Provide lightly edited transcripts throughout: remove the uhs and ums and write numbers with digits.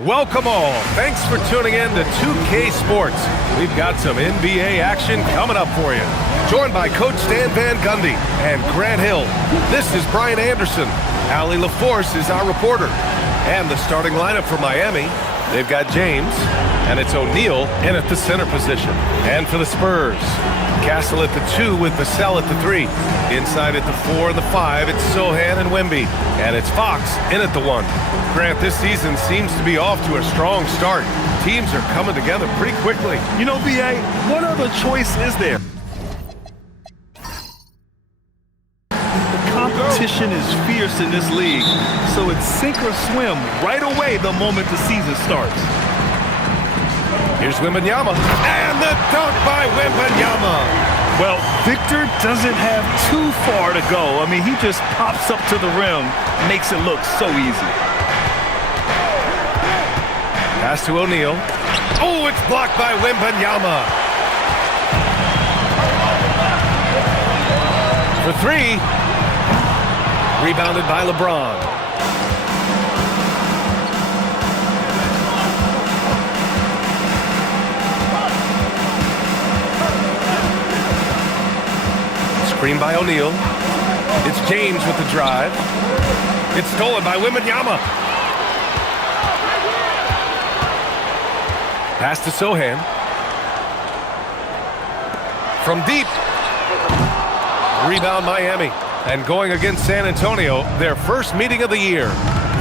Welcome all. Thanks for tuning in to 2K Sports. We've got some NBA action coming up for you. Joined by Coach Stan Van Gundy and Grant Hill. This is Brian Anderson. Allie LaForce is our reporter. And the starting lineup for Miami, they've got James, and it's O'Neal in at the center position. And for the Spurs, Castle at the 2 with Vassell at the 3. Inside at the 4 and the 5, it's Sohan and Wemby. And it's Fox in at the 1. Grant, this season seems to be off to a strong start. Teams are coming together pretty quickly. You know, B.A., what other choice is there? The competition is fierce in this league, so it's sink or swim right away the moment the season starts. Here's Wembanyama, and the dunk by Wembanyama. Well, Victor doesn't have too far to go. I mean, he just pops up to the rim, makes it look so easy. Pass to O'Neal. Oh, it's blocked by Wembanyama. For 3. Rebounded by LeBron. Screen by O'Neal. It's James with the drive. It's stolen by Wembanyama. Pass to Sohan. From deep. Rebound Miami. And going against San Antonio, their first meeting of the year.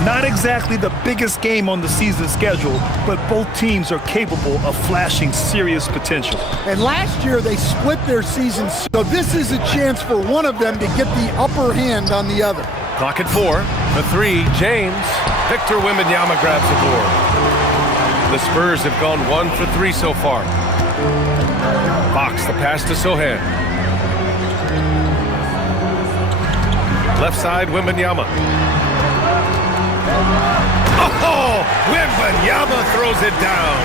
Not exactly the biggest game on the season schedule, but both teams are capable of flashing serious potential. And last year they split their seasons, so this is a chance for one of them to get the upper hand on the other. Clock at 4. For 3, James. Victor Wembanyama grabs the board. The Spurs have gone 1 for 3 so far. Fox, the pass to Sohan. Left side, Wembanyama. Oh, Wembanyama throws it down.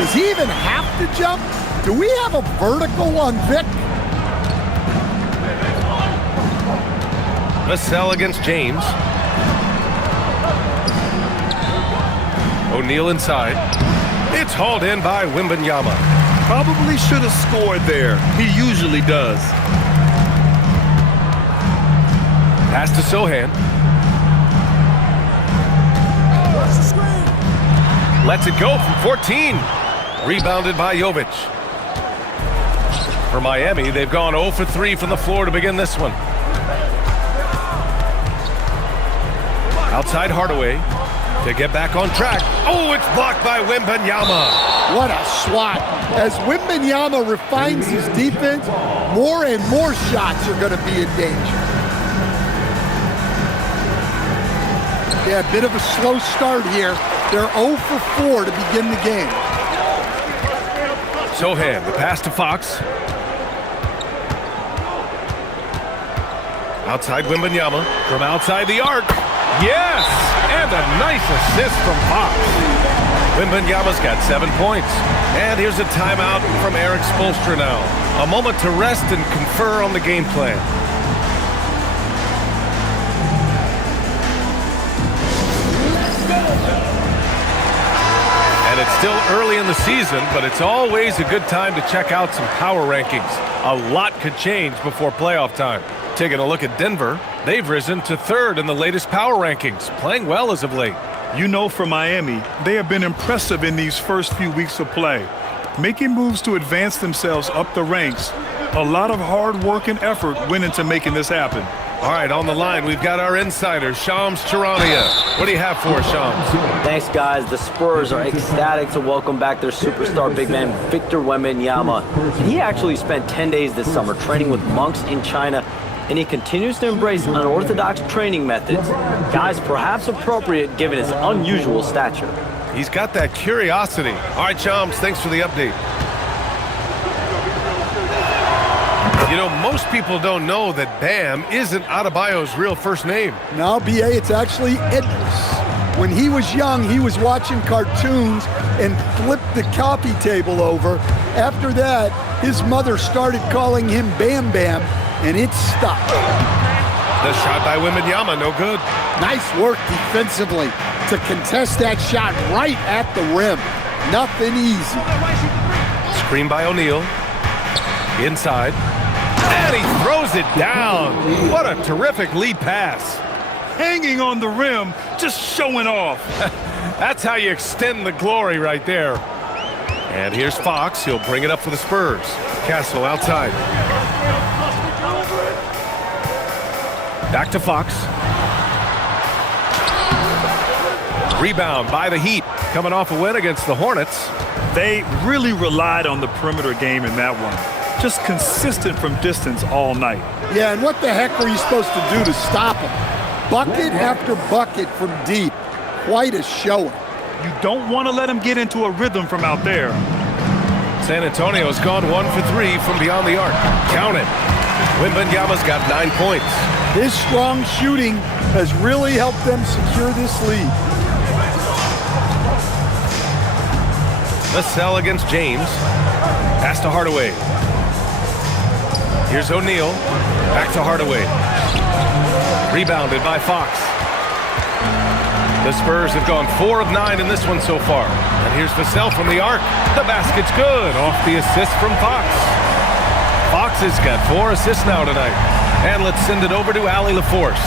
Does he even have to jump? Do we have a vertical on Vic? Vassell against James. O'Neal inside. It's hauled in by Wembanyama. Probably should have scored there. He usually does. Pass to Sohan. Lets it go from 14. Rebounded by Jovic. For Miami, they've gone 0 for 3 from the floor to begin this one. Outside Hardaway to get back on track. Oh, it's blocked by Wembanyama. What a swat. As Wembanyama refines his defense, more and more shots are going to be in danger. Yeah, a bit of a slow start here. They're 0 for 4 to begin the game. Sohan, the pass to Fox. Outside Wembanyama from outside the arc. Yes! And a nice assist from Fox. Wembanyama's got 7 points. And here's a timeout from Eric Spoelstra now. A moment to rest and confer on the game plan. And it's still early in the season, but it's always a good time to check out some power rankings. A lot could change before playoff time. Taking a look at Denver, they've risen to 3rd in the latest power rankings, playing well as of late. You know, for Miami, they have been impressive in these first few weeks of play, making moves to advance themselves up the ranks. A lot of hard work and effort went into making this happen. All right, on the line, we've got our insider, Shams Charania. What do you have for us, Shams? Thanks, guys. The Spurs are ecstatic to welcome back their superstar big man, Victor Wembanyama. And he actually spent 10 days this summer training with monks in China, and he continues to embrace unorthodox training methods. Guys, perhaps appropriate given his unusual stature. He's got that curiosity. All right, Shams, thanks for the update. You know, most people don't know that Bam isn't Adebayo's real first name. No, B.A., it's actually Idris. When he was young, he was watching cartoons and flipped the coffee table over. After that, his mother started calling him Bam Bam, and it stuck. The shot by Wembanyama, no good. Nice work defensively. to contest that shot right at the rim. Nothing easy. Screen by O'Neal. Inside. And he throws it down. What a terrific lead pass. Hanging on the rim, just showing off. That's how you extend the glory right there. And here's Fox. He'll bring it up for the Spurs. Castle outside. Back to Fox. Rebound by the Heat. Coming off a win against the Hornets. They really relied on the perimeter game in that one. Just consistent from distance all night. Yeah, and what the heck were you supposed to do to stop him? Bucket after bucket from deep. Quite a showing. You don't want to let him get into a rhythm from out there. San Antonio's gone 1 for 3 from beyond the arc. Count it. Wembanyama's got 9 points. His strong shooting has really helped them secure this lead. Vassell against James. Pass to Hardaway. Here's O'Neal. Back to Hardaway. Rebounded by Fox. The Spurs have gone 4 of 9 in this one so far. And here's Vassell from the arc. The basket's good off the assist from Fox. Fox has got 4 assists now tonight. And let's send it over to Allie LaForce.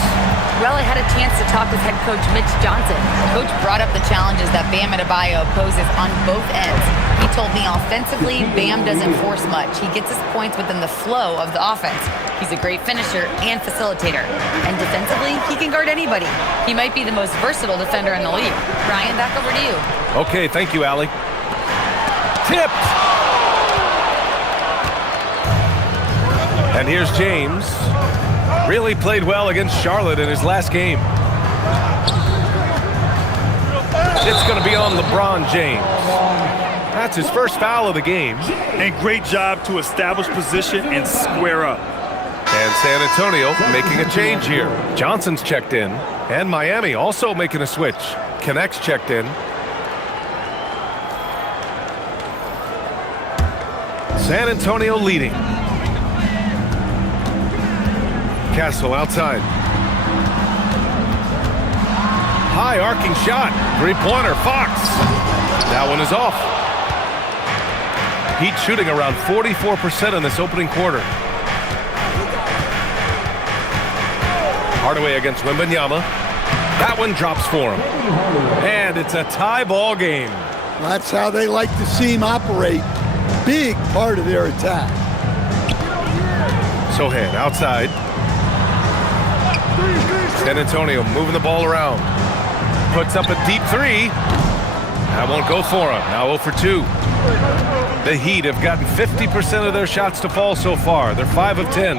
Well, I had a chance to talk with head coach Mitch Johnson. Coach brought up the challenges that Bam Adebayo poses on both ends. He told me offensively, Bam doesn't force much. He gets his points within the flow of the offense. He's a great finisher and facilitator. And defensively, he can guard anybody. He might be the most versatile defender in the league. Ryan, back over to you. Okay, thank you, Allie. Tipped! And here's James. Really played well against Charlotte in his last game. It's going to be on LeBron James. That's his first foul of the game. And great job to establish position and square up. And San Antonio making a change here. Johnson's checked in. And Miami also making a switch. Connect's checked in. San Antonio leading. Castle outside. High arcing shot. 3-pointer. Fox. That one is off. Heat shooting around 44% in this opening quarter. Hardaway against Wembanyama. That one drops for him. And it's a tie ball game. That's how they like to see him operate. Big part of their attack. Sohan outside. San Antonio moving the ball around. Puts up a deep 3. That won't go for him. Now 0 for 2. The Heat have gotten 50% of their shots to fall so far. They're 5 of 10.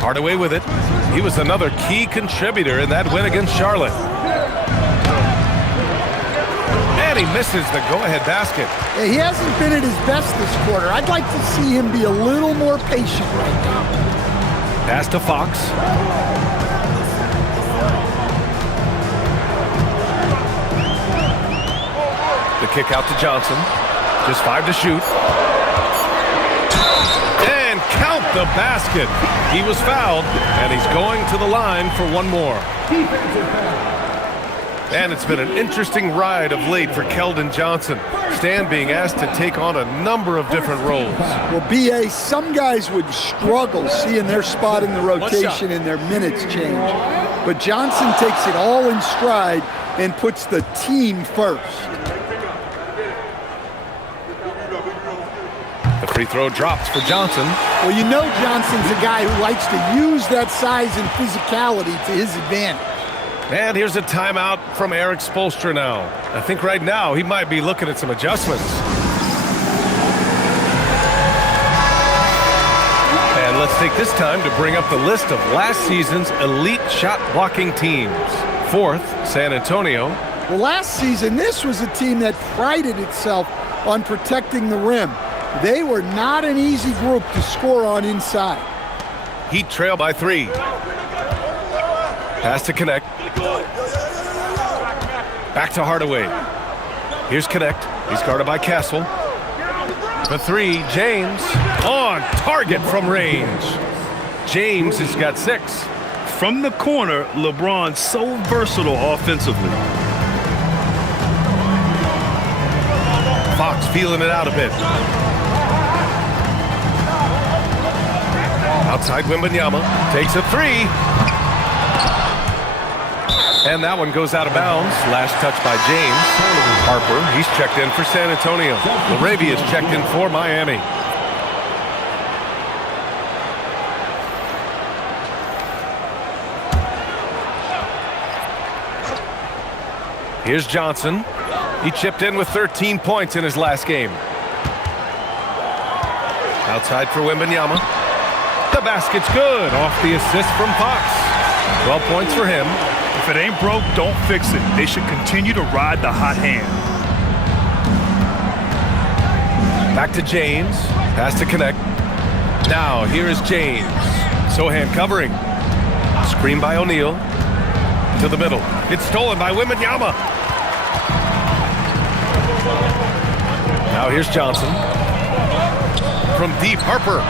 Hardaway with it. He was another key contributor in that win against Charlotte. And he misses the go-ahead basket. Yeah, he hasn't been at his best this quarter. I'd like to see him be a little more patient right now. Pass to Fox. The kick out to Johnson. Just 5 to shoot. And count the basket. He was fouled, and he's going to the line for one more. And it's been an interesting ride of late for Keldon Johnson. Stan being asked to take on a number of different roles. Well, B.A., some guys would struggle seeing their spot in the rotation and their minutes change. But Johnson takes it all in stride and puts the team first. The free throw drops for Johnson. Well, you know Johnson's a guy who likes to use that size and physicality to his advantage. And here's a timeout from Eric Spoelstra now. I think right now he might be looking at some adjustments. And let's take this time to bring up the list of last season's elite shot blocking teams. 4th, San Antonio. Well, last season, this was a team that prided itself on protecting the rim. They were not an easy group to score on inside. Heat trail by 3. Pass to Connect. Back to Hardaway. Here's Connect. He's guarded by Castle. The 3, James. On target from range. James has got 6. From the corner, LeBron's so versatile offensively. Fox feeling it out a bit. Outside Wembanyama takes a three. And that one goes out of bounds. Last touch by James. Harper, he's checked in for San Antonio. Laravia's checked in for Miami. Here's Johnson. He chipped in with 13 points in his last game. Outside for Wembanyama. The basket's good. Off the assist from Fox. 12 points for him. If it ain't broke, don't fix it. They should continue to ride the hot hand. Back to James. Pass to connect. Now, here is James. Sohan covering. Screen by O'Neal. To the middle. It's stolen by Wembanyama. Now here's Johnson. From deep, Harper.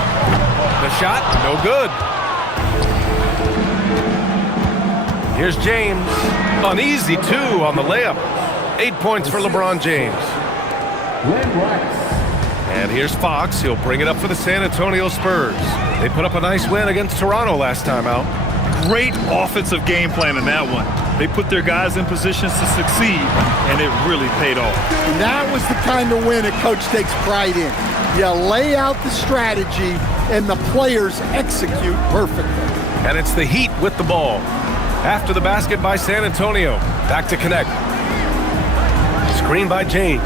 The shot, no good. Here's James. An easy two on the layup. 8 points for LeBron James. And here's Fox. He'll bring it up for the San Antonio Spurs. They put up a nice win against Toronto last time out. Great offensive game plan in that one. They put their guys in positions to succeed, and it really paid off. And that was the kind of win a coach takes pride in. You lay out the strategy, and the players execute perfectly. And it's the Heat with the ball. After the basket by San Antonio. Back to connect. Screen by James.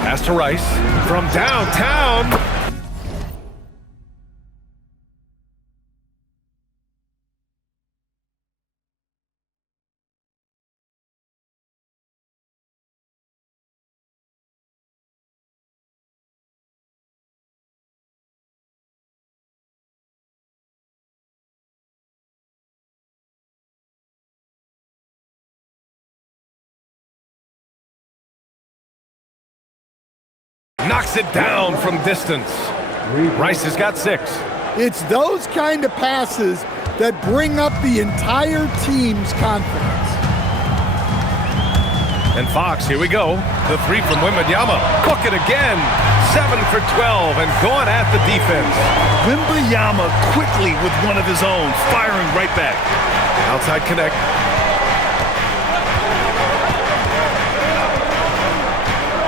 Pass to Rice. From downtown. Knocks it down from distance. Rice has got 6. It's those kind of passes that bring up the entire team's confidence. And Fox, here we go. The three from Wembanyama. Cook it again. 7 for 12 and going at the defense. Wembanyama quickly with one of his own, firing right back. Outside connect.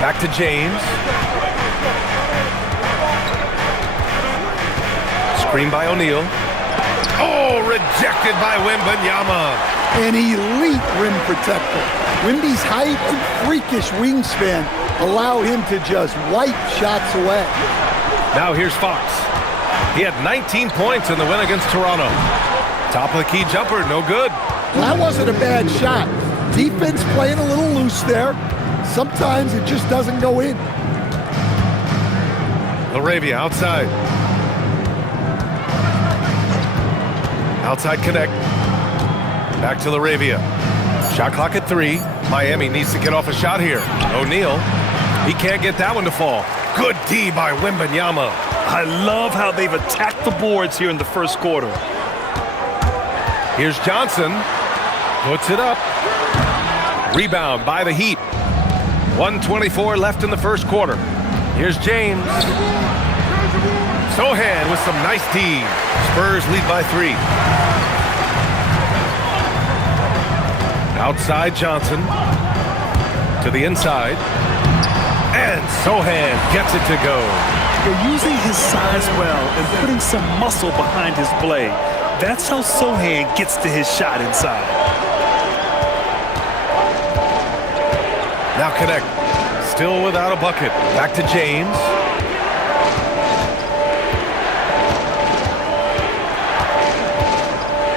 Back to James. Screen by O'Neal. Oh, rejected by Wembanyama. An elite rim protector. Wemby's height and freakish wingspan allow him to just wipe shots away. Now here's Fox. He had 19 points in the win against Toronto. Top of the key jumper, no good. That wasn't a bad shot. Defense playing a little loose there. Sometimes it just doesn't go in. Laravia outside. Outside connect. Back to Laravia. Shot clock at 3. Miami needs to get off a shot here. O'Neal. He can't get that one to fall. Good D by Wembanyama. I love how they've attacked the boards here in the first quarter. Here's Johnson. Puts it up. Rebound by the Heat. 1:24 left in the first quarter. Here's James. Sohan with some nice D. Spurs lead by 3. Outside Johnson. To the inside. And Sohan gets it to go. They're using his size well and putting some muscle behind his play. That's how Sohan gets to his shot inside. Now connect. Still without a bucket. Back to James.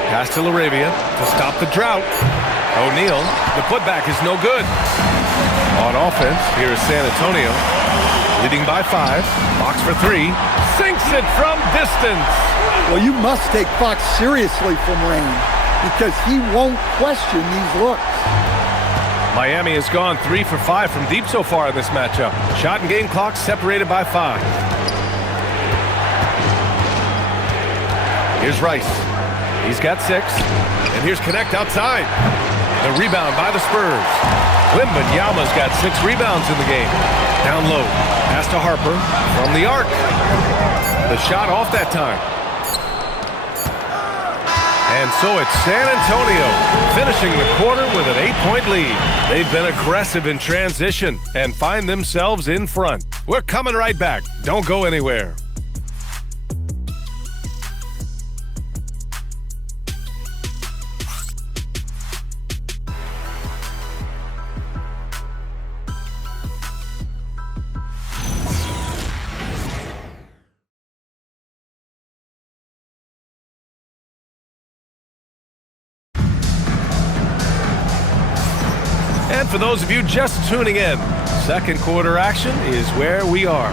Pass to Laravia to stop the drought. O'Neal, the putback is no good. On offense, here is San Antonio. Leading by 5. Fox for 3. Sinks it from distance. Well, you must take Fox seriously from range because he won't question these looks. Miami has gone 3 for 5 from deep so far in this matchup. Shot and game clock separated by 5. Here's Rice. He's got 6. And here's Connect outside. The rebound by the Spurs. Wembanyama's got 6 rebounds in the game. Down low. Pass to Harper from the arc. The shot off that time. And so it's San Antonio finishing the quarter with an 8-point lead. They've been aggressive in transition and find themselves in front. We're coming right back. Don't go anywhere. And for those of you just tuning in, second quarter action is where we are.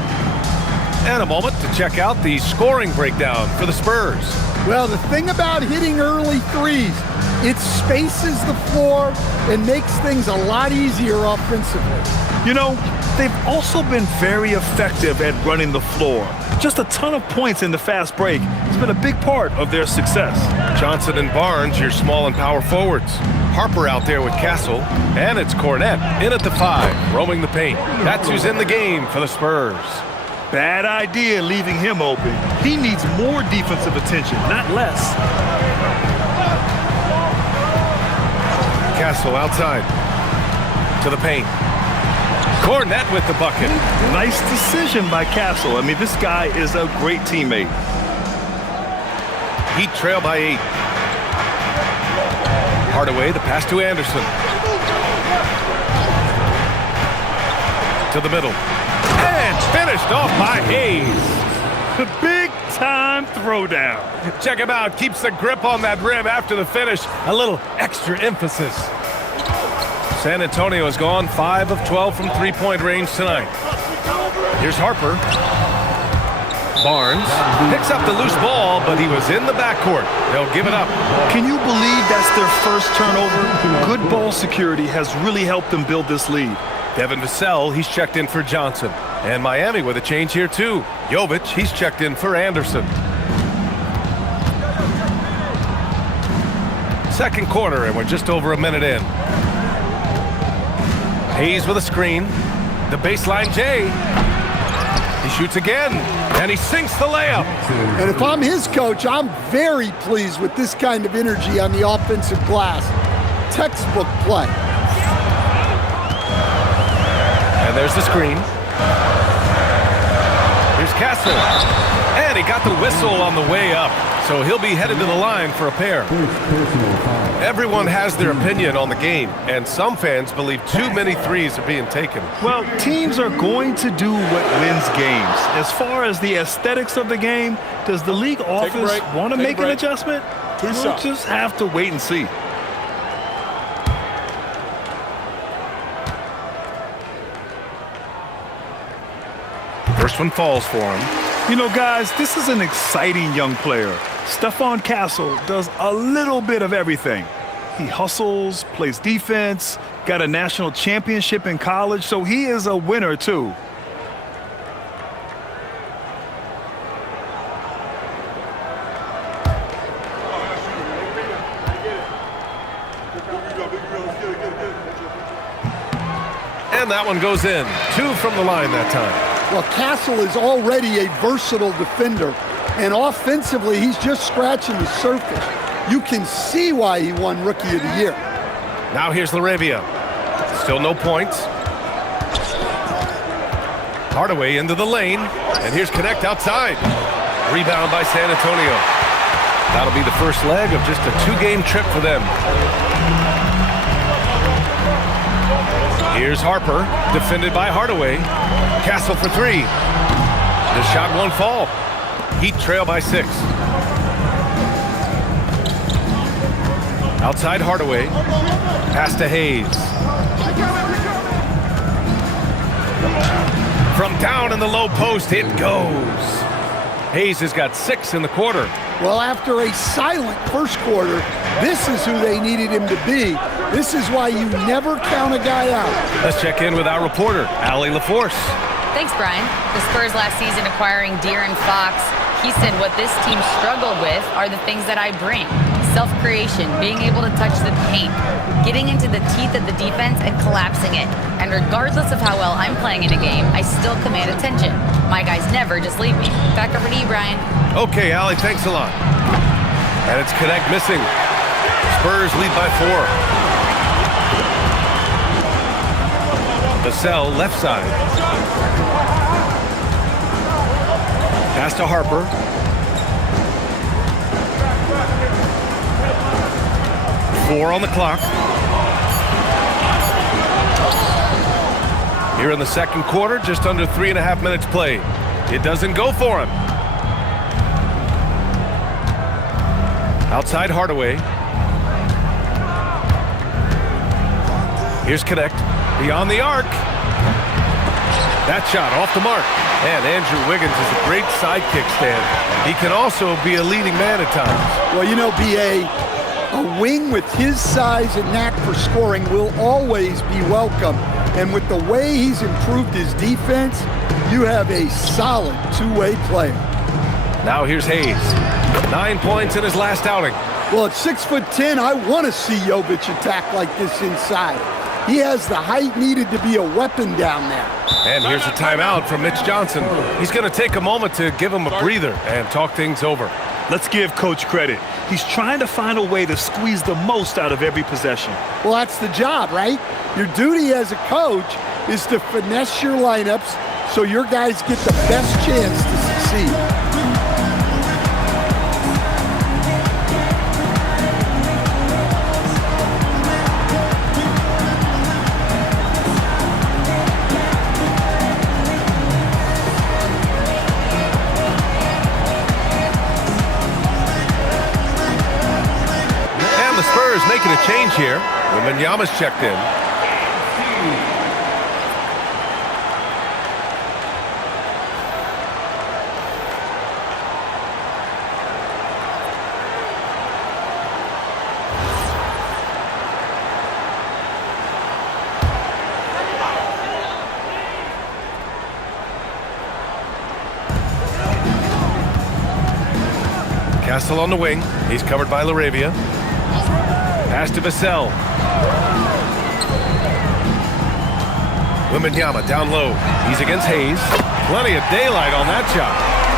And a moment to check out the scoring breakdown for the Spurs. Well, the thing about hitting early threes, it spaces the floor and makes things a lot easier offensively. You know, they've also been very effective at running the floor. Just a ton of points in the fast break has been a big part of their success. Johnson and Barnes, your small and power forwards. Harper out there with Castle, and it's Cornette in at the 5, roaming the paint. That's who's in the game for the Spurs. Bad idea leaving him open. He needs more defensive attention, not less. Castle outside to the paint. Cornette with the bucket. Nice decision by Castle. I mean, this guy is a great teammate. Heat trail by 8. Hardaway, the pass to Anderson. To the middle. And finished off by Hayes. The big-time throwdown. Check him out. Keeps the grip on that rim after the finish. A little extra emphasis. San Antonio has gone 5 of 12 from three-point range tonight. Here's Harper. Barnes picks up the loose ball, but he was in the backcourt. They'll give it up. Can you believe that's their first turnover? Good ball security has really helped them build this lead. Devin Vassell, he's checked in for Johnson. And Miami with a change here too. Jovic, he's checked in for Anderson. Second quarter, and we're just over a minute in. Hayes with a screen. The baseline J. He shoots again, and he sinks the layup. And if I'm his coach, I'm very pleased with this kind of energy on the offensive glass. Textbook play. And there's the screen. Here's Castle. And he got the whistle on the way up, so he'll be headed to the line for a pair. Everyone has their opinion on the game, and some fans believe too many threes are being taken. Well, teams are going to do what wins games. As far as the aesthetics of the game, does the league office want to make an adjustment? We'll just have to wait and see. First one falls for him. You know, guys, this is an exciting young player. Stephon Castle does a little bit of everything. He hustles, plays defense, got a national championship in college, so he is a winner too. And that one goes in. 2 from the line that time. Well, Castle is already a versatile defender, and offensively, he's just scratching the surface. You can see why he won Rookie of the Year. Now here's Laravia. Still no points. Hardaway into the lane, and here's Connect outside. Rebound by San Antonio. That'll be the first leg of just a 2-game trip for them. Here's Harper, defended by Hardaway. Castle for 3. The shot won't fall. Heat trail by 6. Outside Hardaway. Pass to Hayes. From down in the low post, it goes. Hayes has got 6 in the quarter. Well, after a silent first quarter, this is who they needed him to be. This is why you never count a guy out. Let's check in with our reporter, Allie LaForce. Thanks, Brian. The Spurs last season acquiring De'Aaron Fox. He said what this team struggled with are the things that I bring. Self-creation, being able to touch the paint, getting into the teeth of the defense and collapsing it. And regardless of how well I'm playing in a game, I still command attention. My guys never just leave me. Back over to you, Brian. Okay, Allie, thanks a lot. And it's connect missing. Spurs lead by 4. Vassell, left side. Pass to Harper. Four on the clock. Here in the second quarter, just under 3.5 minutes played. It doesn't go for him. Outside Hardaway. Here's Connect. Beyond the arc. That shot off the mark. And Andrew Wiggins is a great sidekick, Stan. He can also be a leading man at times. Well, you know, B.A., a wing with his size and knack for scoring will always be welcome. And with the way he's improved his defense, you have a solid two-way player. Now here's Hayes. 9 points in his last outing. Well, at 6'10", I want to see Jovic attack like this inside. He has the height needed to be a weapon down there. And here's a timeout from Mitch Johnson. He's going to take a moment to give him a breather and talk things over. Let's give Coach credit. He's trying to find a way to squeeze the most out of every possession. Well, that's the job, right? Your duty as a coach is to finesse your lineups so your guys get the best chance to succeed. Spurs making a change here. Wembanyama's checked in. Castle on the wing. He's covered by LaRavia. Pass to Vassell. Wembanyama down low. He's against Hayes. Plenty of daylight on that shot.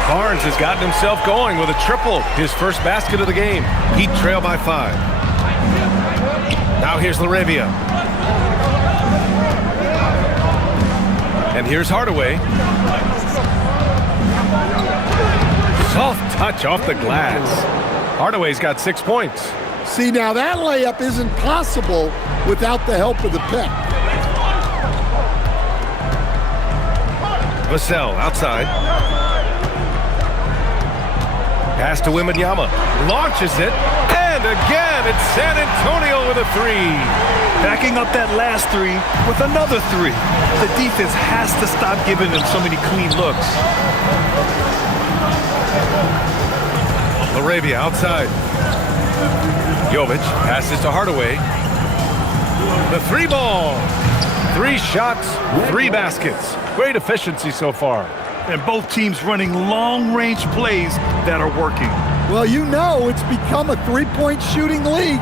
Barnes has gotten himself going with a triple. His first basket of the game. Heat trail by 5. Now here's LaRavia. And here's Hardaway. Soft touch off the glass. Hardaway's got 6 points. See, now that layup isn't possible without the help of the pick. Vassell outside. Pass to Wembanyama. Launches it. And again, it's San Antonio with a 3. Backing up that last 3 with another 3. The defense has to stop giving them so many clean looks. LaRavia outside. Jovic passes to Hardaway. The 3 ball. 3 shots, 3 baskets. Great efficiency so far. And both teams running long-range plays that are working. Well, you know it's become a three-point shooting league.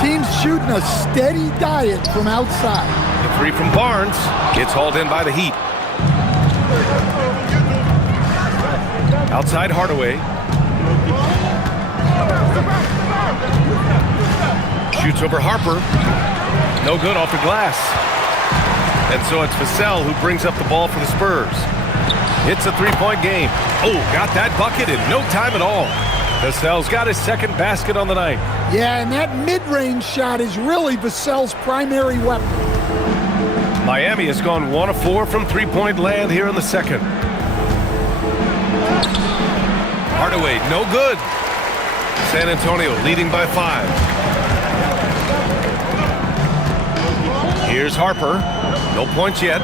Teams shooting a steady diet from outside. The 3 from Barnes gets hauled in by the Heat. Outside Hardaway. Shoots over Harper. No good off the glass. And so it's Vassell who brings up the ball for the Spurs. It's a 3-point game. Oh, got that bucket in no time at all. Vassell's got his second basket on the night. Yeah, and that mid-range shot is really Vassell's primary weapon. Miami has gone 1 of 4 from 3-point land here in the second. Hardaway, no good. San Antonio leading by 5. Here's Harper. No points yet.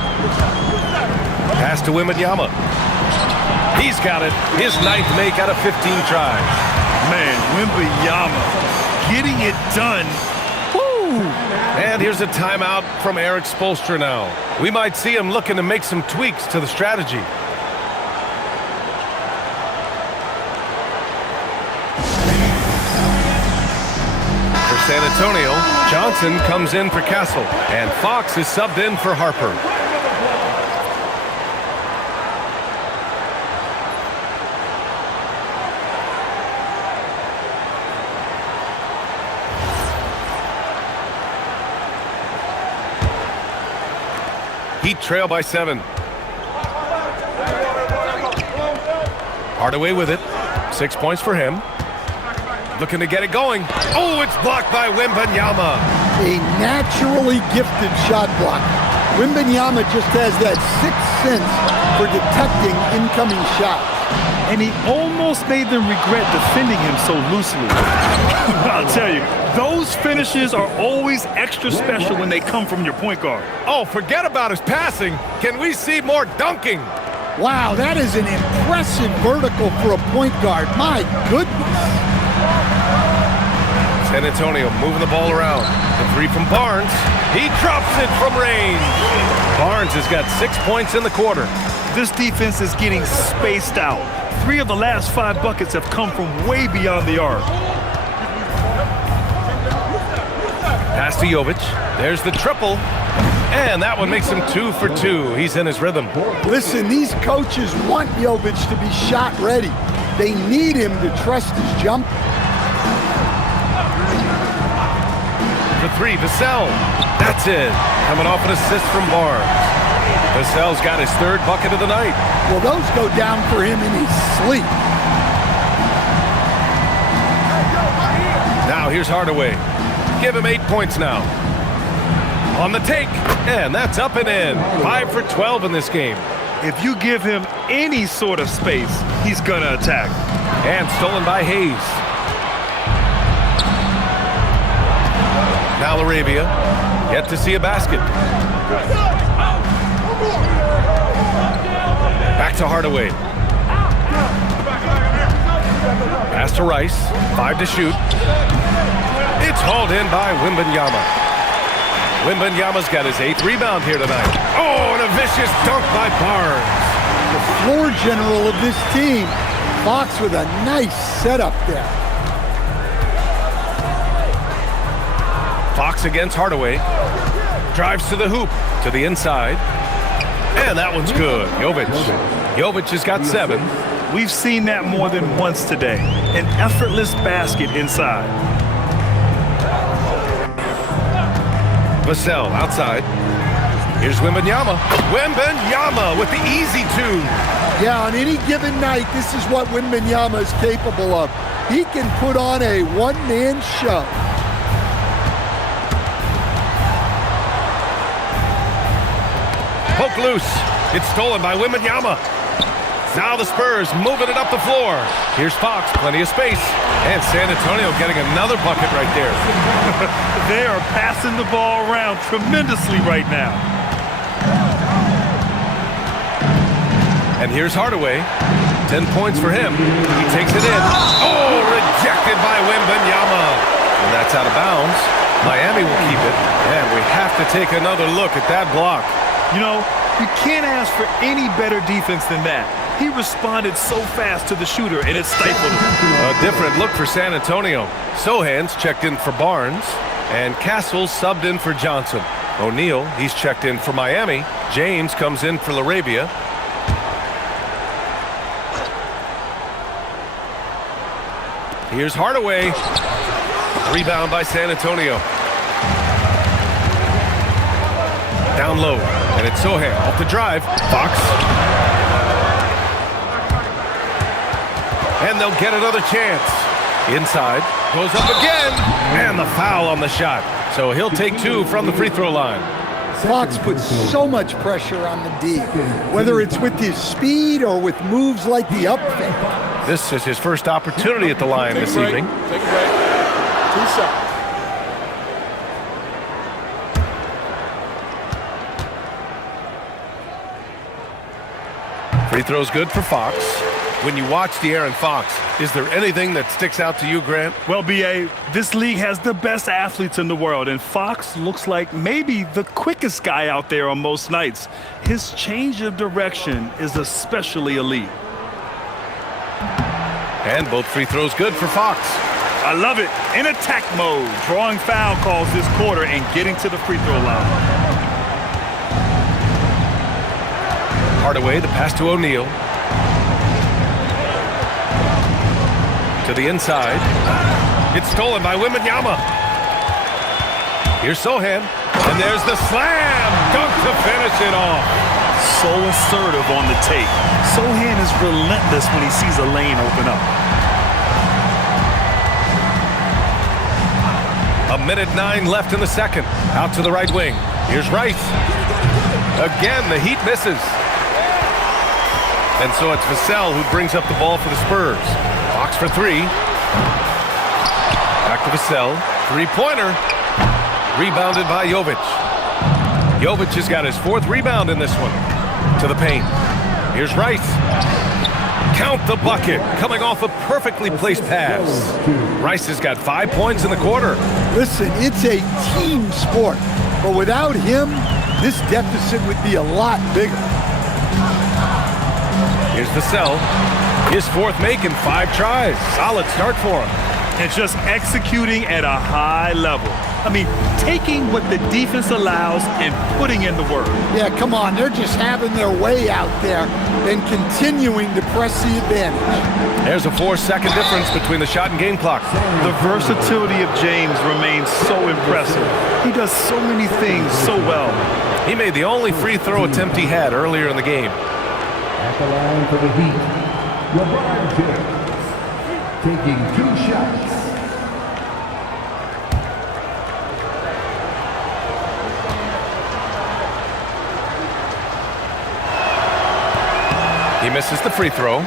Pass to Wembanyama. He's got it. His 9th make out of 15 tries. Man, Wembanyama getting it done. Woo! And here's a timeout from Eric Spoelstra now. We might see him looking to make some tweaks to the strategy. San Antonio. Johnson comes in for Castle. And Fox is subbed in for Harper. Heat trail by 7. Hardaway with it. 6 points for him. Looking to get it going. Oh, it's blocked by Wembanyama. A naturally gifted shot blocker. Wembanyama just has that sixth sense for detecting incoming shots. And he almost made them regret defending him so loosely. I'll tell you, those finishes are always extra special when they come from your point guard. Oh, forget about his passing. Can we see more dunking? Wow, that is an impressive vertical for a point guard. My goodness. San Antonio moving the ball around. The three from Barnes. He drops it from range. Barnes has got 6 points in the quarter. This defense is getting spaced out. 3 of the last 5 buckets have come from way beyond the arc. Pass to Jovic. There's the triple. And that one makes him 2 for 2. He's in his rhythm. Listen, these coaches want Jovic to be shot ready. They need him to trust his jump. The 3, Vassell. That's it. Coming off an assist from Barnes. Vassell's got his 3rd bucket of the night. Well, those go down for him in his sleep. Now here's Hardaway. Give him 8 points now. On the take, and that's up and in. 5 for 12 in this game. If you give him any sort of space, he's gonna attack. And stolen by Hayes. Now Arabia, yet to see a basket. Back to Hardaway. Pass to Rice, 5 to shoot. It's hauled in by Wembanyama. Wembanyama's got his 8th rebound here tonight. Oh, and a vicious dunk by Barnes. The floor general of this team, Fox with a nice setup there. Fox against Hardaway. Drives to the hoop, to the inside. And that one's good. Jovic has got 7. We've seen that more than once today. An effortless basket inside. Vassell outside. Here's Wembanyama. Wembanyama with the easy 2. Yeah, on any given night, this is what Wembanyama is capable of. He can put on a one-man show. Poke loose. It's stolen by Wembanyama. Now the Spurs moving it up the floor. Here's Fox, plenty of space. And San Antonio getting another bucket right there. They are passing the ball around tremendously right now. And here's Hardaway. 10 points for him. He takes it in. Oh, rejected by Wembanyama. And that's out of bounds. Miami will keep it. And we have to take another look at that block. You know, you can't ask for any better defense than that. He responded so fast to the shooter, and it stifled him. A different look for San Antonio. Sohan's checked in for Barnes, and Castle subbed in for Johnson. O'Neal, he's checked in for Miami. James comes in for Arabia. Here's Hardaway. Rebound by San Antonio. Down low, and it's Sohan off the drive. Fox. And they'll get another chance. Inside, goes up again, and the foul on the shot. So he'll take 2 from the free throw line. Fox puts so much pressure on the D, whether it's with his speed or with moves like the up fake. This is his first opportunity at the line this evening. Take a break. 2 seconds. Free throw's good for Fox. When you watch De'Aaron Fox, is there anything that sticks out to you, Grant? Well, B.A., this league has the best athletes in the world, and Fox looks like maybe the quickest guy out there on most nights. His change of direction is especially elite. And both free throws good for Fox. I love it. In attack mode, drawing foul calls this quarter and getting to the free throw line. Hardaway, the pass to O'Neal. To the inside. It's stolen by Wembanyama. Here's Sohan. And there's the slam. Dunk to finish it off. So assertive on the take. Sohan is relentless when he sees a lane open up. 1:09 left in the second. Out to the right wing. Here's Rice. Again, the Heat misses. And so it's Vassell who brings up the ball for the Spurs. Fox for three. Back to Vassell. Three-pointer. Rebounded by Jovic. Jovic has got his fourth rebound in this one. To the paint. Here's Rice. Count the bucket. Coming off a perfectly placed pass. Rice has got 5 points in the quarter. Listen, it's a team sport. But without him, this deficit would be a lot bigger. Here's Vassell. His fourth make in 5 tries. Solid start for him. And just executing at a high level. I mean, taking what the defense allows and putting in the work. Yeah, come on. They're just having their way out there and continuing to press the advantage. There's a 4-second difference between the shot and game clock. The versatility of James remains so impressive. He does so many things so well. He made the only free throw attempt he had earlier in the game. At the line for the Heat, LeBron James, taking 2 shots. He misses the free throw.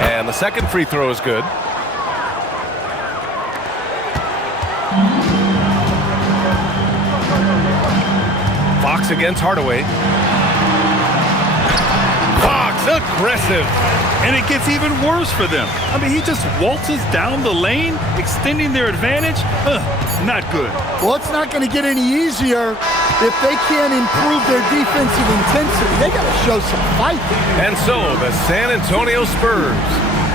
And the second free throw is good. Fox against Hardaway. Aggressive. And it gets even worse for them. I mean, he just waltzes down the lane, extending their advantage. Not good. Well, it's not going to get any easier if they can't improve their defensive intensity. They got to show some fight. And so the San Antonio Spurs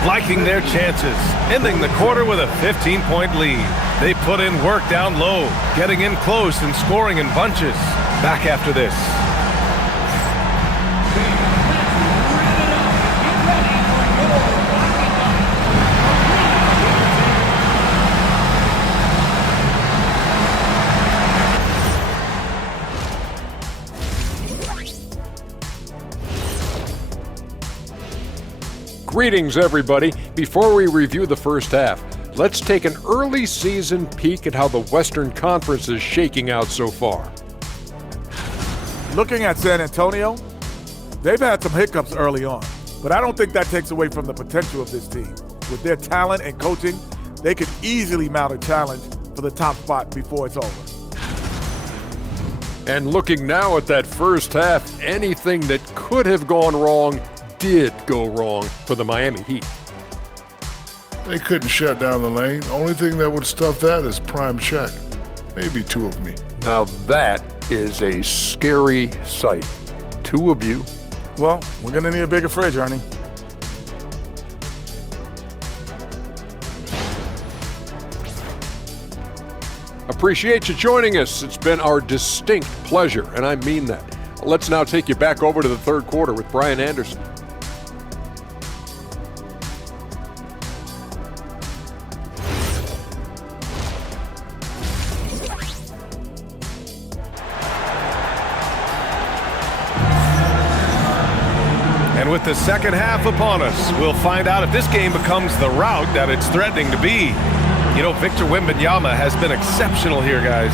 liking their chances, ending the quarter with a 15-point lead. They put in work down low, getting in close and scoring in bunches. Back after this. Greetings, everybody. Before we review the first half, let's take an early season peek at how the Western Conference is shaking out so far. Looking at San Antonio, they've had some hiccups early on, but I don't think that takes away from the potential of this team. With their talent and coaching, they could easily mount a challenge for the top spot before it's over. And looking now at that first half, anything that could have gone wrong did go wrong for the Miami Heat. They couldn't shut down the lane. Only thing that would stuff that is prime check. Maybe 2 of me. Now that is a scary sight. 2 of you. Well, we're going to need a bigger fridge, Ernie. Appreciate you joining us. It's been our distinct pleasure, and I mean that. Let's now take you back over to the third quarter with Brian Anderson. And with the second half upon us, we'll find out if this game becomes the rout that it's threatening to be. You know, Victor Wembanyama has been exceptional here, guys.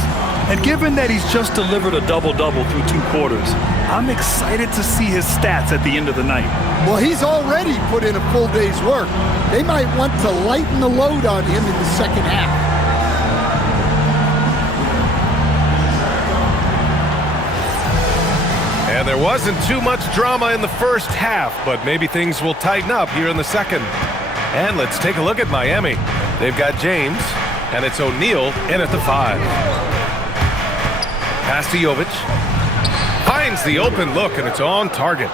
And given that he's just delivered a double-double through 2 quarters, I'm excited to see his stats at the end of the night. Well, he's already put in a full day's work. They might want to lighten the load on him in the second half. And there wasn't too much drama in the first half, but maybe things will tighten up here in the second. And let's take a look at Miami. They've got James, and it's O'Neal in at the 5. Pass to Jovic. Finds the open look, and it's on target.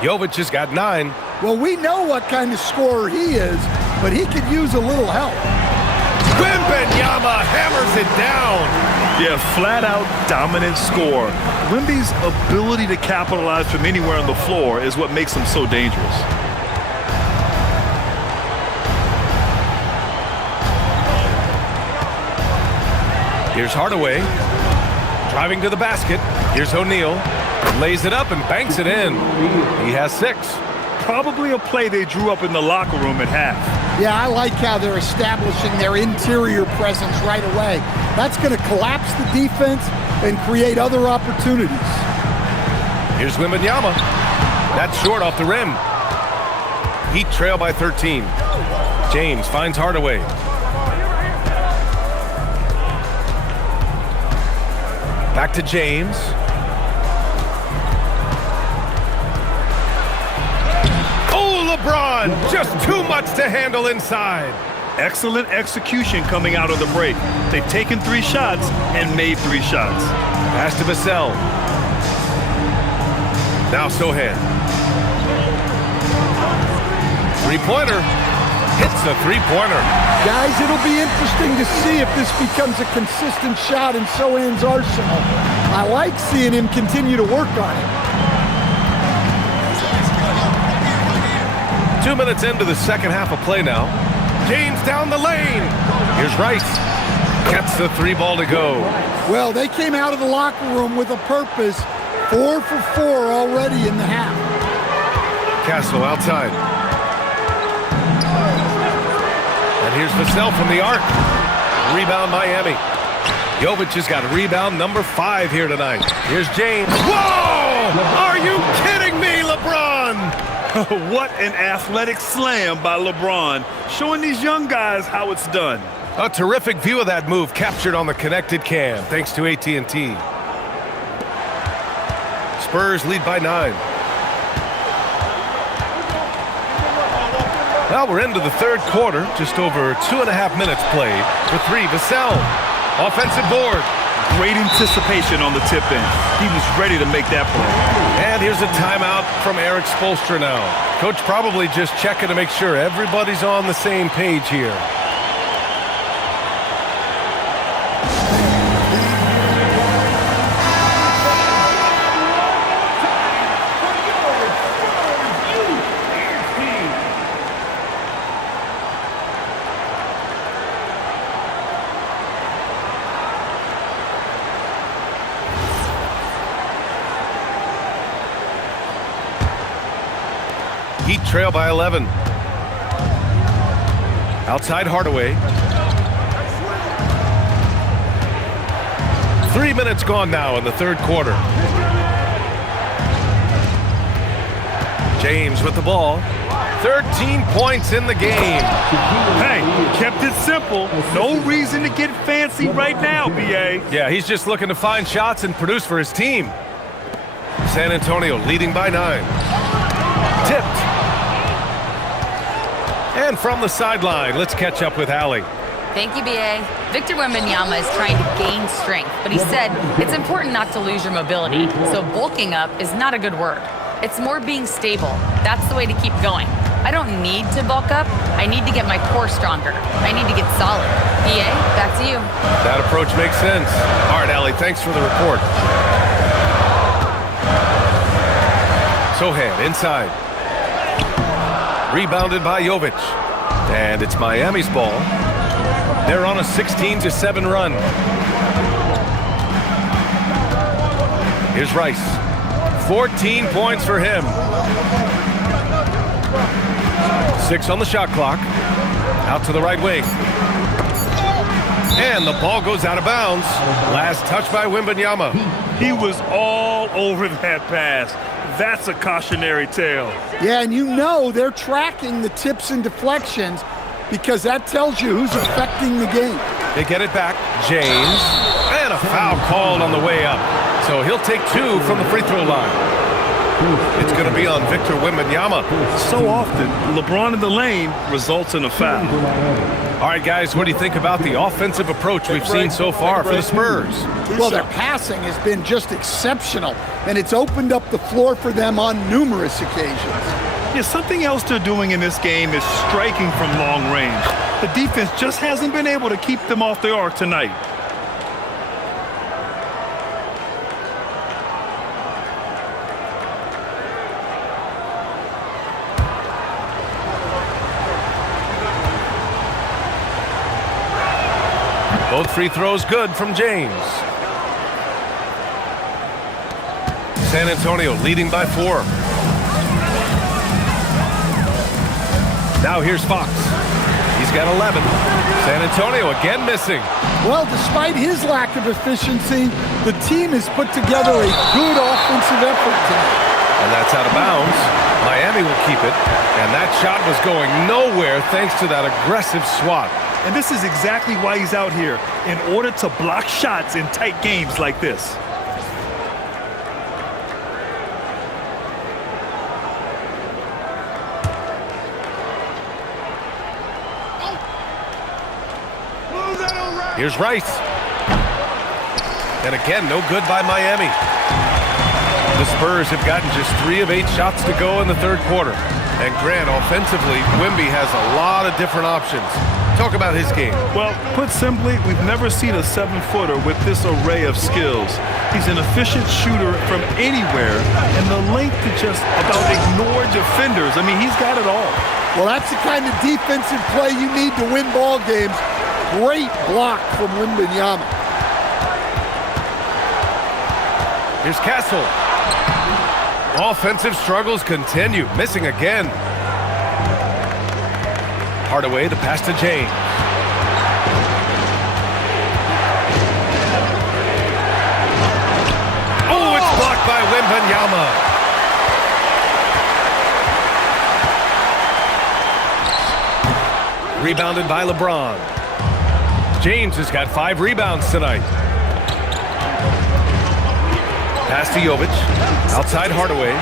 Jovic has got 9. Well, we know what kind of scorer he is, but he could use a little help. Wembanyama hammers it down. Yeah, flat-out dominant score. Wemby's ability to capitalize from anywhere on the floor is what makes him so dangerous. Here's Hardaway. Driving to the basket. Here's O'Neal. Lays it up and banks it in. He has 6. Probably a play they drew up in the locker room at half. Yeah, I like how they're establishing their interior presence right away. That's going to collapse the defense and create other opportunities. Here's Wembanyama. That's short off the rim. Heat trail by 13. James finds Hardaway. Back to James. Oh, LeBron! Just too much to handle inside. Excellent execution coming out of the break. They've taken 3 shots and made 3 shots. Pass to Vassell. Now Sohan. Three-pointer. Hits the three-pointer. Guys, it'll be interesting to see if this becomes a consistent shot in Sohan's arsenal. I like seeing him continue to work on it. 2 minutes into the second half of play now. James down the lane. Here's Rice. Gets the 3 ball to go. Well, they came out of the locker room with a purpose. 4 for 4 already in the half. Castle outside. And here's Vassell from the arc. Rebound Miami. Jovic has got rebound number 5 here tonight. Here's James. Whoa! Are you kidding me, LeBron? What an athletic slam by LeBron, showing these young guys how it's done. A terrific view of that move captured on the connected cam, thanks to AT&T. Spurs lead by 9. Well, we're into the third quarter, just over 2.5 minutes played. For 3, Vassell. Offensive board. Great anticipation on the tip in. He was ready to make that play. And here's a timeout from Eric Spoelstra now. Coach probably just checking to make sure everybody's on the same page here. Heat trail by 11. Outside Hardaway. 3 minutes gone now in the third quarter. James with the ball. 13 points in the game. Hey, kept it simple. No reason to get fancy right now, B.A. Yeah, he's just looking to find shots and produce for his team. San Antonio leading by 9. Tipped. And from the sideline, let's catch up with Allie. Thank you, B.A. Victor Wembanyama is trying to gain strength, but he said it's important not to lose your mobility, so bulking up is not a good word. It's more being stable. That's the way to keep going. I don't need to bulk up. I need to get my core stronger. I need to get solid. B.A., back to you. That approach makes sense. All right, Allie, thanks for the report. Sohan inside. Rebounded by Jovic. And it's Miami's ball. They're on a 16-7 run. Here's Rice. 14 points for him. 6 on the shot clock. Out to the right wing. And the ball goes out of bounds. Last touch by Wembanyama. He was all over that pass. That's a cautionary tale. Yeah, and you know they're tracking the tips and deflections because that tells you who's affecting the game. They get it back. James. And a foul called on the way up. So he'll take 2 from the free throw line. It's going to be on Victor Wembanyama. So often, LeBron in the lane results in a foul. All right, guys, what do you think about the offensive approach we've seen so far for the Spurs? Well, their passing has been just exceptional, and it's opened up the floor for them on numerous occasions. Yeah, something else they're doing in this game is striking from long range. The defense just hasn't been able to keep them off the arc tonight. Both free throws good from James. San Antonio leading by 4. Now here's Fox. He's got 11. San Antonio again missing. Well, despite his lack of efficiency, the team has put together a good offensive effort tonight. And that's out of bounds. Miami will keep it. And that shot was going nowhere thanks to that aggressive swat. And this is exactly why he's out here, in order to block shots in tight games like this. Here's Rice. And again, no good by Miami. The Spurs have gotten just 3 of 8 shots to go in the third quarter. And Grant, offensively, Wemby has a lot of different options. Talk about his game. Well, put simply, we've never seen a 7-footer with this array of skills. He's an efficient shooter from anywhere, and the length to just about ignore defenders. I mean, he's got it all. Well, that's the kind of defensive play you need to win ball games. Great block from Wembanyama. Here's Castle. Offensive struggles continue. Missing again. Hardaway, the pass to James. Oh, it's blocked by Wembanyama. Rebounded by LeBron. James has got 5 rebounds tonight. Pass to Jovic. Outside Hardaway.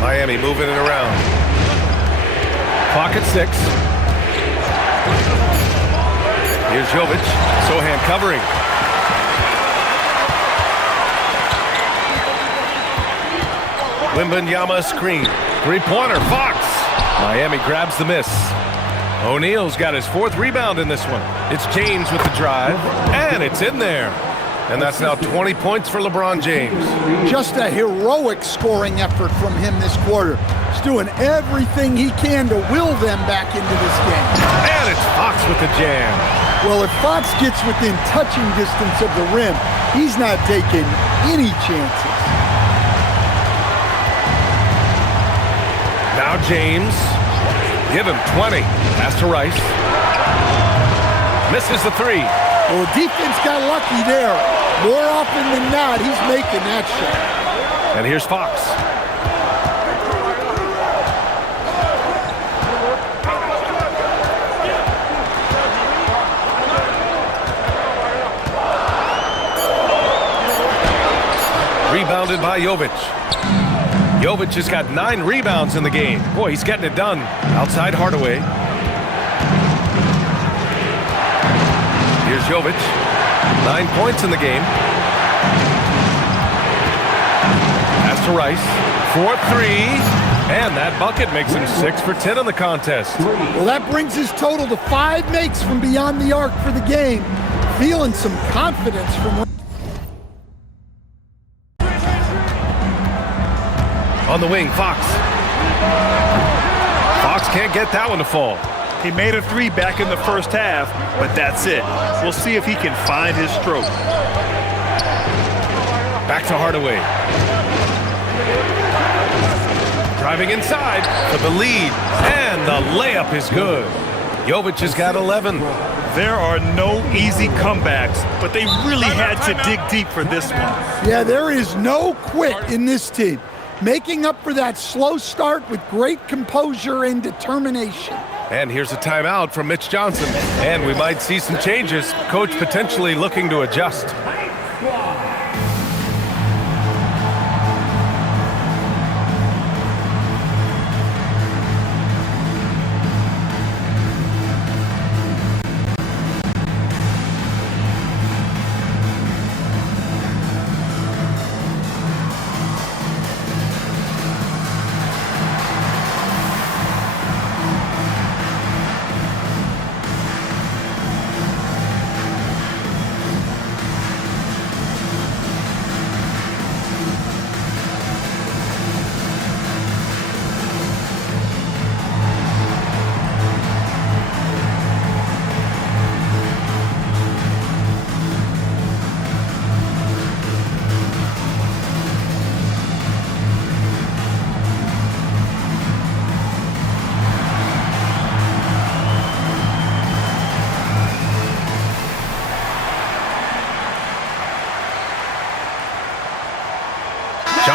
Miami moving it around. Clock at 6. Here's Jovic. Sohan covering. Wembanyama screen. 3-pointer. Fox. Miami grabs the miss. O'Neal's got his 4th rebound in this one. It's James with the drive, and it's in there. And that's now 20 points for LeBron James. Just a heroic scoring effort from him this quarter. He's doing everything he can to will them back into this game. And it's Fox with the jam. Well, if Fox gets within touching distance of the rim, he's not taking any chances. Now James. Give him 20. Pass to Rice. Misses the 3. Well, the defense got lucky there. More often than not, he's making that shot. And here's Fox. Rebounded by Jovic. Jovic has got 9 rebounds in the game. Boy, he's getting it done. Outside Hardaway. Here's Jovic. 9 points in the game. Pass to Rice. 4-3. And that bucket makes him 6 for 10 in the contest. Well, that brings his total to 5 makes from beyond the arc for the game. Feeling some confidence from... On the wing, Fox. Fox can't get that one to fall. He made a 3 back in the first half, but that's it. We'll see if he can find his stroke. Back to Hardaway. Driving inside for the lead, and the layup is good. Jovic has got 11. There are no easy comebacks, but they really had to dig deep for this one. Yeah, there is no quit in this team. Making up for that slow start with great composure and determination. And here's a timeout from Mitch Johnson. And we might see some changes. Coach potentially looking to adjust.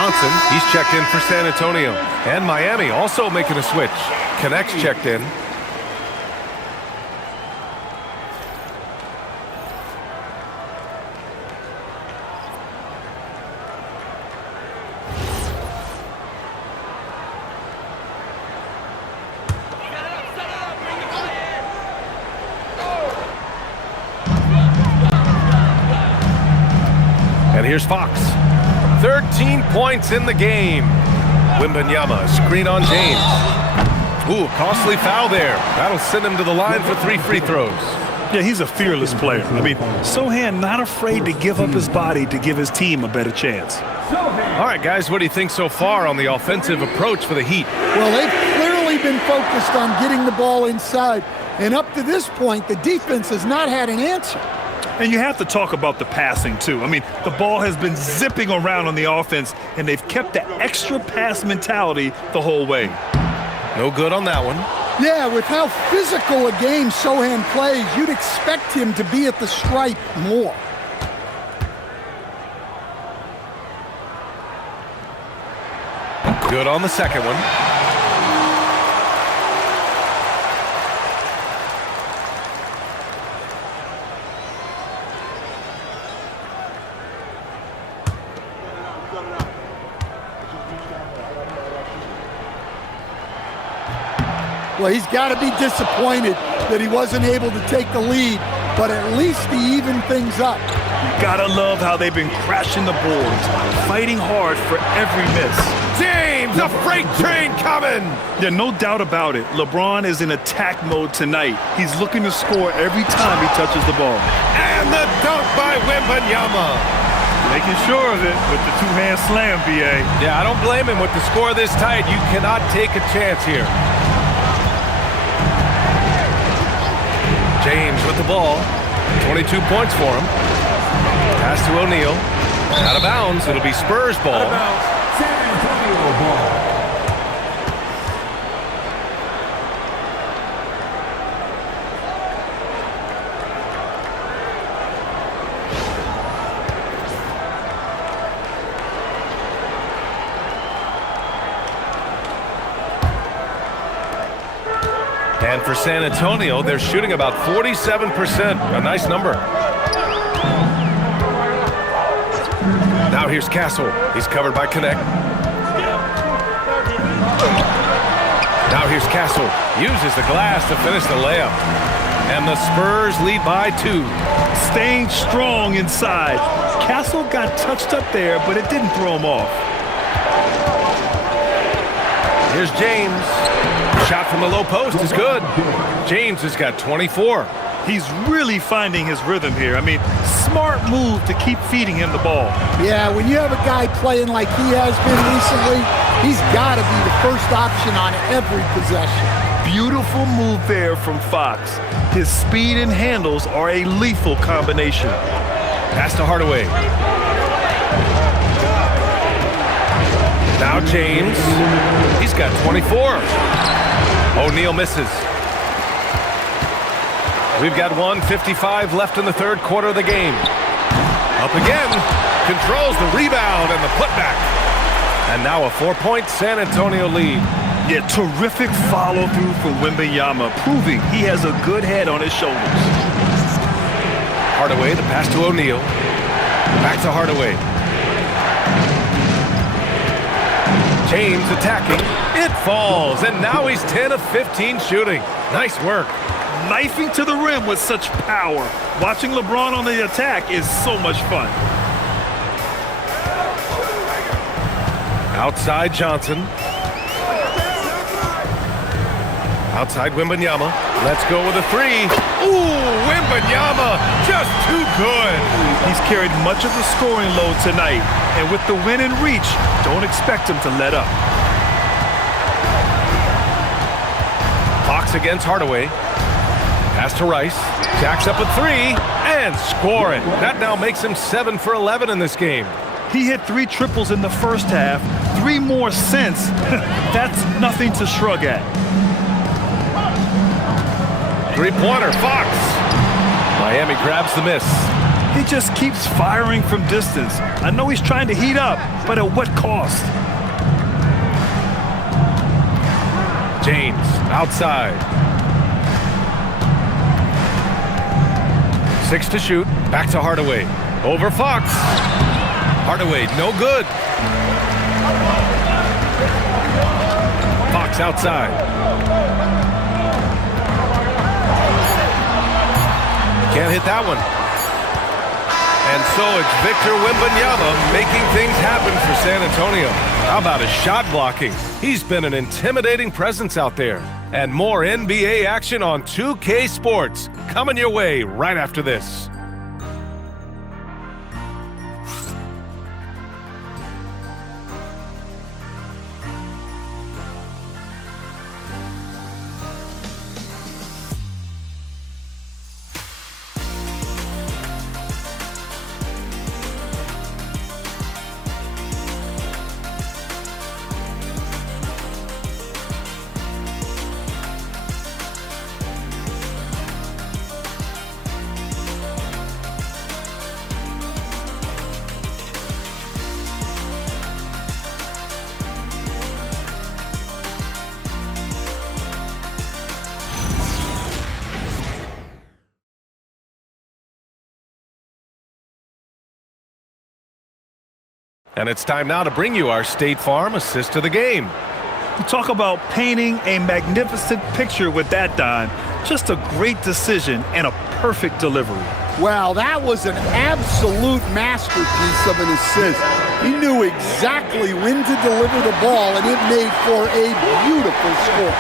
Johnson, he's checked in for San Antonio. And Miami also making a switch. Connect's checked in. And here's Fox. 13 points in the game. Wembanyama, screen on James. Ooh, costly foul there. That'll send him to the line for 3 free throws. Yeah, he's a fearless player. I mean, Sohan not afraid to give up his body to give his team a better chance. All right, guys, what do you think so far on the offensive approach for the Heat? Well, they've clearly been focused on getting the ball inside. And up to this point, the defense has not had an answer. And you have to talk about the passing, too. I mean, the ball has been zipping around on the offense, and they've kept the extra pass mentality the whole way. No good on that one. Yeah, with how physical a game Sohan plays, you'd expect him to be at the stripe more. Good on the second one. Well, he's got to be disappointed that he wasn't able to take the lead, but at least he evened things up. Gotta love how they've been crashing the boards, fighting hard for every miss. James, a freight train coming! Yeah, no doubt about it. LeBron is in attack mode tonight. He's looking to score every time he touches the ball. And the dunk by Wembanyama. Making sure of it with the two-hand slam, B.A. Yeah, I don't blame him. With the score this tight, you cannot take a chance here. James with the ball. 22 points for him. Pass to O'Neal. Out of bounds. It'll be Spurs ball. Out of bounds. San Antonio ball. And for San Antonio, they're shooting about 47%. A nice number. Now here's Castle. He's covered by Connect. Now here's Castle. Uses the glass to finish the layup. And the Spurs lead by 2. Staying strong inside. Castle got touched up there, but it didn't throw him off. Here's James. Shot from the low post is good. James has got 24. He's really finding his rhythm here. I mean, smart move to keep feeding him the ball. Yeah, when you have a guy playing like he has been recently, he's got to be the first option on every possession. Beautiful move there from Fox. His speed and handles are a lethal combination. Pass to Hardaway. Now James. He's got 24. O'Neal misses. We've got 1:55 left in the third quarter of the game. Up again. Controls the rebound and the putback. And now a 4-point San Antonio lead. Yeah, terrific follow-through from Wembanyama, proving he has a good head on his shoulders. Hardaway, the pass to O'Neal. Back to Hardaway. James attacking. It falls, and now he's 10 of 15 shooting. Nice work. Knifing to the rim with such power. Watching LeBron on the attack is so much fun. Outside Johnson. Outside Wembanyama. Let's go with a 3. Ooh, Wembanyama, just too good. He's carried much of the scoring load tonight, and with the win in reach, don't expect him to let up. Fox against Hardaway. Pass to Rice. Jacks up a 3 and scoring. That now makes him 7 for 11 in this game. He hit 3 triples in the first half, 3 more since. That's nothing to shrug at. Three-pointer, Fox. Miami grabs the miss. He just keeps firing from distance. I know he's trying to heat up, but at what cost? James, outside. 6 to shoot. Back to Hardaway. Over Fox. Hardaway, no good. Fox outside. Can't hit that one. And so it's Victor Wembanyama making things happen for San Antonio. How about his shot blocking? He's been an intimidating presence out there. And more NBA action on 2K Sports coming your way right after this. And it's time now to bring you our State Farm assist of the game. You talk about painting a magnificent picture with that, Don. Just a great decision and a perfect delivery. Wow, that was an absolute masterpiece of an assist. He knew exactly when to deliver the ball, and it made for a beautiful score.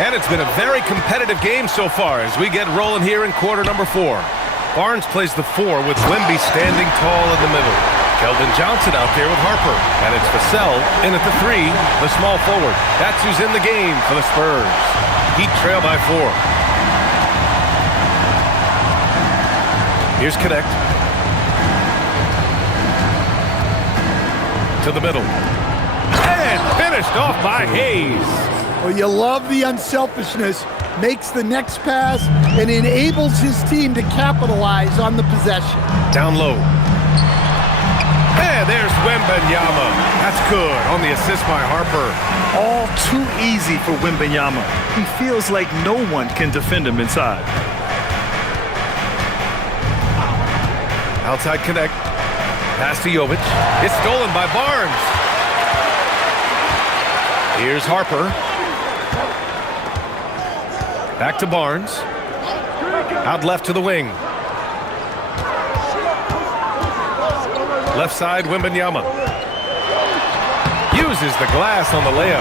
And it's been a very competitive game so far as we get rolling here in quarter number 4. Barnes plays the 4 with Wemby standing tall in the middle. Keldon Johnson out there with Harper. And it's Vassell in at the 3, the small forward. That's who's in the game for the Spurs. Heat trail by 4. Here's Connect. To the middle. And finished off by Hayes. Well, you love the unselfishness. Makes the next pass and enables his team to capitalize on the possession. Down low. And there's Wembanyama. That's good on the assist by Harper. All too easy for Wembanyama. He feels like no one can defend him inside. Outside Connect. Pass to Jovic. It's stolen by Barnes. Here's Harper. Back to Barnes. Out left to the wing. Left side, Wembanyama. Uses the glass on the layup.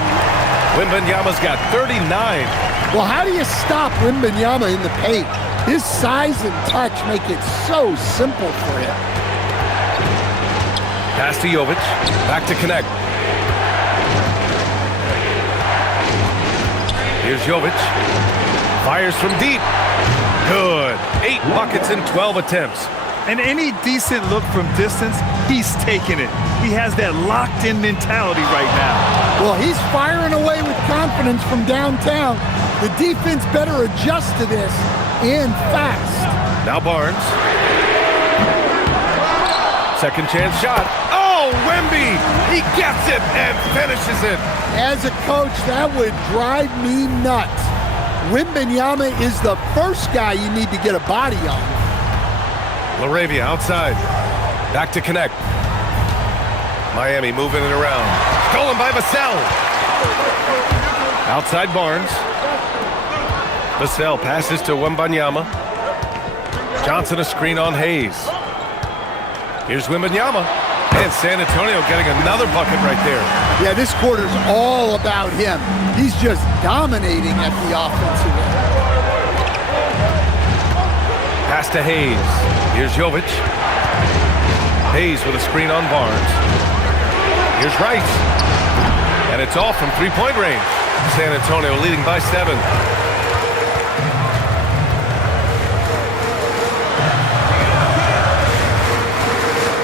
Wembanyama's got 39. Well, how do you stop Wembanyama in the paint? His size and touch make it so simple for him. Pass to Jovic. Back to Connect. Here's Jovic. Fires from deep. Good. 8 buckets in 12 attempts. And any decent look from distance, he's taking it. He has that locked-in mentality right now. Well, he's firing away with confidence from downtown. The defense better adjust to this, and fast. Now Barnes. Second chance shot. Oh, Wemby! He gets it and finishes it. As a coach, that would drive me nuts. Wembanyama is the first guy you need to get a body on. LaRavia outside. Back to Connect. Miami moving it around. Stolen by Vassell. Outside Barnes. Vassell passes to Wembanyama. Johnson a screen on Hayes. Here's Wembanyama. And San Antonio getting another bucket right there. Yeah, this quarter's all about him. He's just dominating at the offensive end. Pass to Hayes. Here's Jovic. Hayes with a screen on Barnes. Here's Rice. And it's off from three-point range. San Antonio leading by 7.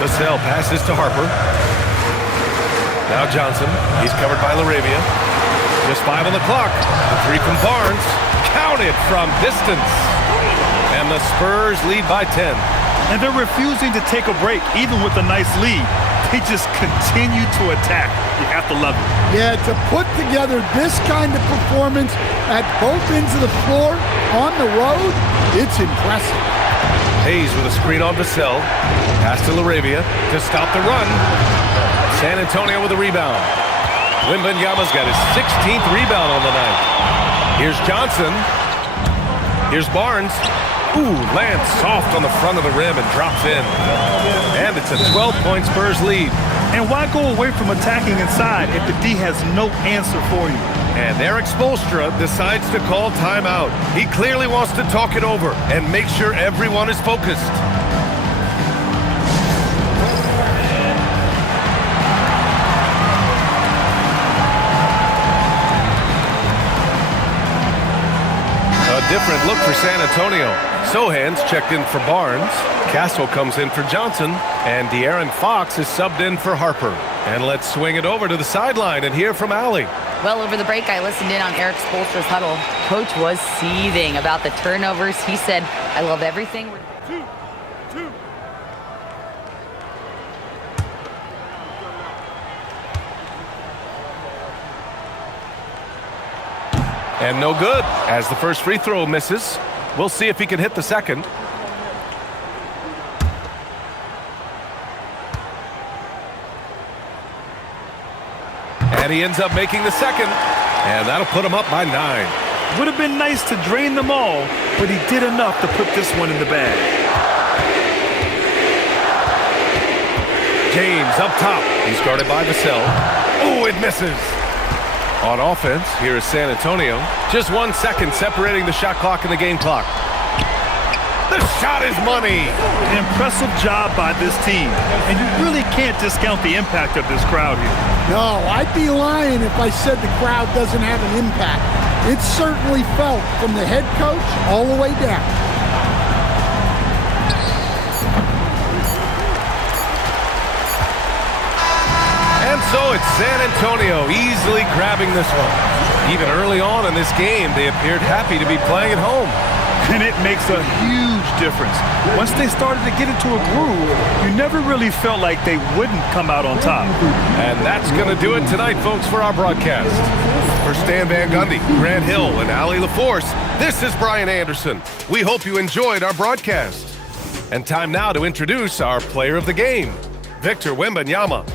Vassell passes to Harper. Now Johnson. He's covered by LaRavia. Just 5 on the clock. The 3 from Barnes. Counted from distance. And And the Spurs lead by 10. And they're refusing to take a break, even with a nice lead. They just continue to attack. You have to love it. Yeah, to put together this kind of performance at both ends of the floor on the road, it's impressive. Hayes with a screen on Vassell. Pass to LaRavia to stop the run. San Antonio with a rebound. Wembanyama's got his 16th rebound on the night. Here's Johnson. Here's Barnes. Ooh, lands soft on the front of the rim and drops in. And it's a 12-point Spurs lead. And why go away from attacking inside if the D has no answer for you? And Eric Spoelstra decides to call timeout. He clearly wants to talk it over and make sure everyone is focused. A different look for San Antonio. Sohan's checked in for Barnes. Castle comes in for Johnson. And De'Aaron Fox is subbed in for Harper. And let's swing it over to the sideline and hear from Allie. Well, over the break, I listened in on Eric Spoelstra's huddle. Coach was seething about the turnovers. He said, I love everything. And no good, as the first free throw misses. We'll see if he can hit the second. And he ends up making the second. And that'll put him up by 9. Would have been nice to drain them all, but he did enough to put this one in the bag. James up top. He's guarded by Vassell. Oh, it misses. On offense, here is San Antonio. Just 1 second separating the shot clock and the game clock. The shot is money. An impressive job by this team. And you really can't discount the impact of this crowd here. No, I'd be lying if I said the crowd doesn't have an impact. It's certainly felt from the head coach all the way down. And so it's San Antonio easily grabbing this one. Even early on in this game, they appeared happy to be playing at home. And it makes a huge difference. Once they started to get into a groove, you never really felt like they wouldn't come out on top. And that's going to do it tonight, folks, for our broadcast. For Stan Van Gundy, Grant Hill, and Allie LaForce, this is Brian Anderson. We hope you enjoyed our broadcast. And time now to introduce our player of the game, Victor Wembanyama.